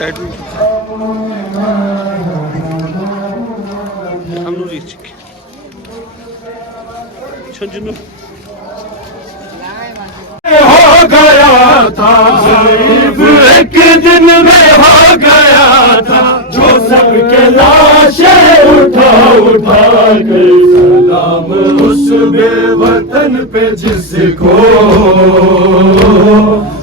side میں ہم نور یہ چک چھنجنو ہو گیا تھا ضعیف ایک دن میں ہو گیا تھا جو سب کے لاشیں اٹھا اٹھا کے سلام اس بے وطن پہ جس کو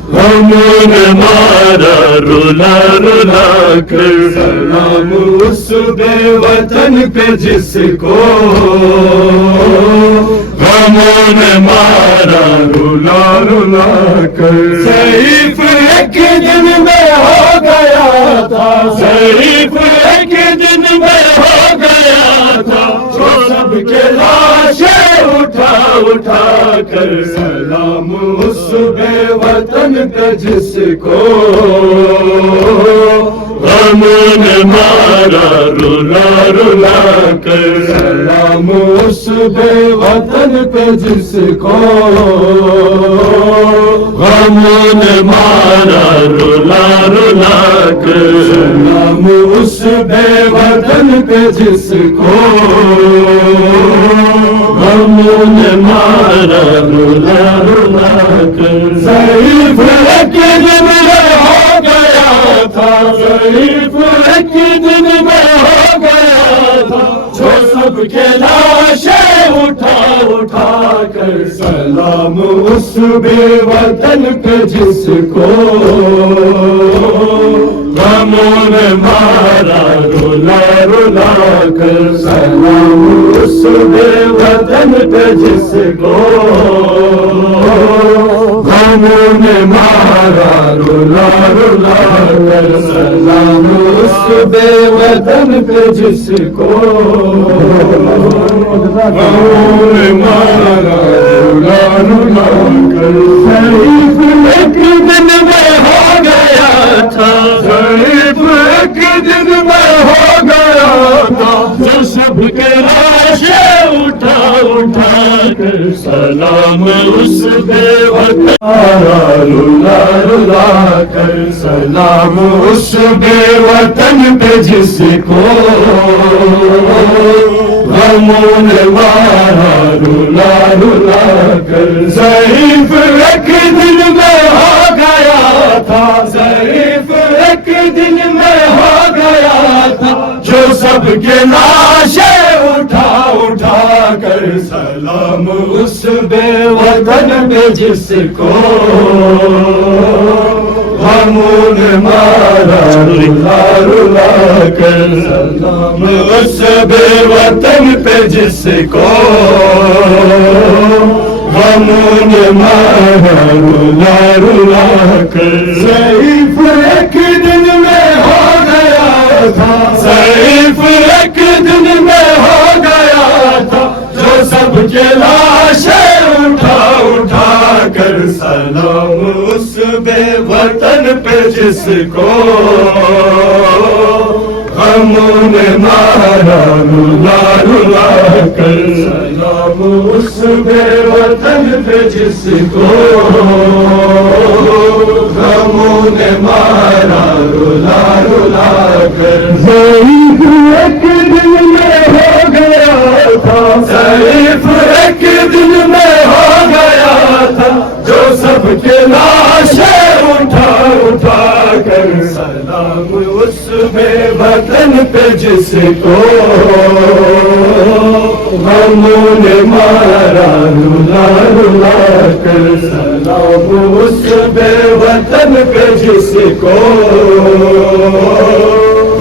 غموں نے مارا رلا رلا کر سلام اس بے وطن پہ جس کو غموں نے مارا رلا رلا کر ضعیف ایک دن میں ہو گیا تھا ضعیف ایک دن میں ہو گیا تھا جو سب کے لاشیں اٹھا اٹھا کر سلام اس بے وطن پہ جس کو غموں نے مارا رلا رلا کر سلام اس بے وطن پہ جس کو غموں نے مارا رلا رلا کر سلام اس بے وطن پہ جس کو غموں نے مارا رلا رلا کر ضعیف ایک دن میں ہو گیا تھا ضعیف ایک دن میں ہو گیا تھا جو سب کے لاشیں اٹھا اٹھا کر سلام اس بے وطن پہ جس کو غموں نے مارا رلا رلا کر سلام اس بے وطن پہ جس کو غموں نے مارا رلا رلا کر سلام اس بے وطن پہ جس کو غموں نے مارا رلا رلا کر ضعیف ایک دن میں ہو گیا تھا ضعیف ایک دن میں ہو گیا تھا جو سب کے لاشیں اٹھا اٹھا کر سلام اس بے وطن رلا رلا کر سلام اس بے وطن پہ جس کو غموں نے مارا رلا رلا کر ضعیف ایک دن میں ہو گیا تھا ضعیف ایک دن میں ہو گیا تھا جو سب کے لاشیں اٹھا اٹھا کر سلام اس بے وطن پہ جس کو غموں نے مارا رلا رلا کر سلام اس بے وطن پہ جس کو غموں نے مارا رلا رلا کر ضعیف ایک دن میں ہو گیا تھا ضعیف ایک دن میں ہو گیا تھا جو سب کے لاشیں اٹھا اٹھا کر سلام اس بے وطن پہ جس کو غموں نے مارا رلا رلا کر سلام اس بے وطن پہ جس کو غموں نے مارا رلا رلا کر ضعیف ایک دن میں ہو گیا تھا ضعیف ایک دن میں ہو گیا تھا جو سب کے لاشیں اٹھا اٹھا کر سلام اس بے وطن پہ جس کو غموں نے مارا رلا رلا کر سلام اس بے وطن پہ جس کو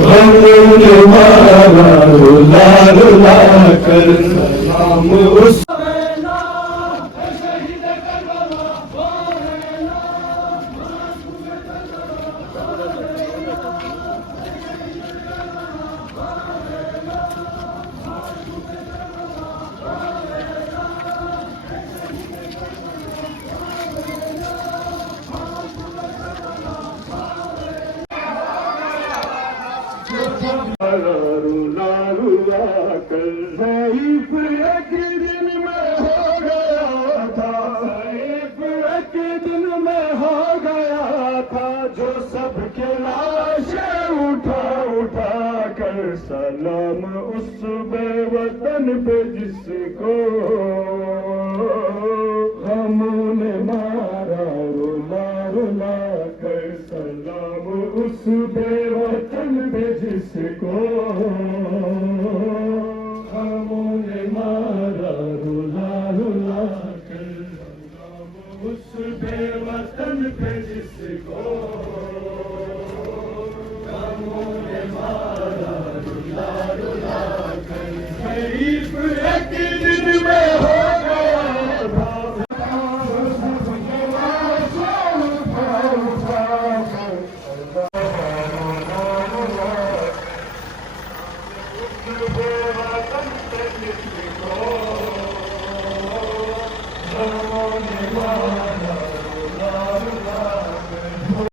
غموں نے مارا رلا رلا کر سلام اس رلا رلا کر ضعیف ایک دن کر سلام اس بے وطن پہ جس کو غموں نے مارا، رلا رلا کر سلام اس بے وطن پہ جس کو